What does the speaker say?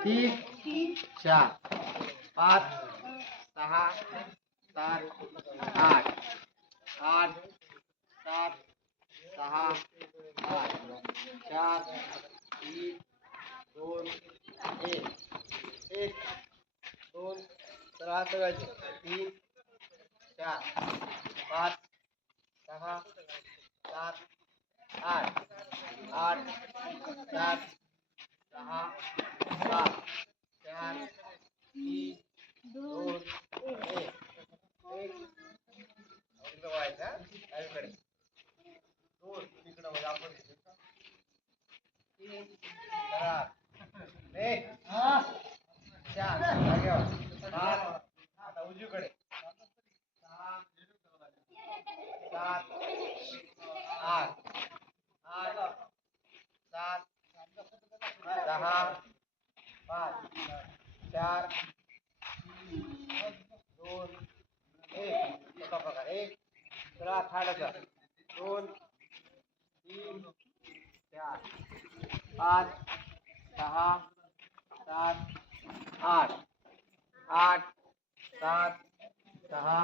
तीन, चार, पाच सहा सात, आठ आठ, सात सहा आठ, चार, तीन दोन एक एक दोन तर तीन, चार, पाच सहा सात, आठ आठ, सात सहा सात चार तीन दोन एक एक इकडं व्हायचं हा? डावीकडे दोन तिकडं म्हणजे आपण तीन चार एक चार जागेवर पाच आता उजवीकडे सहा सात आठ सात सहा पाच चार दोन एक एका प्रकार एक चला थाडाचा दोन तीन चार पाच सहा सात आठ आठ सात सहा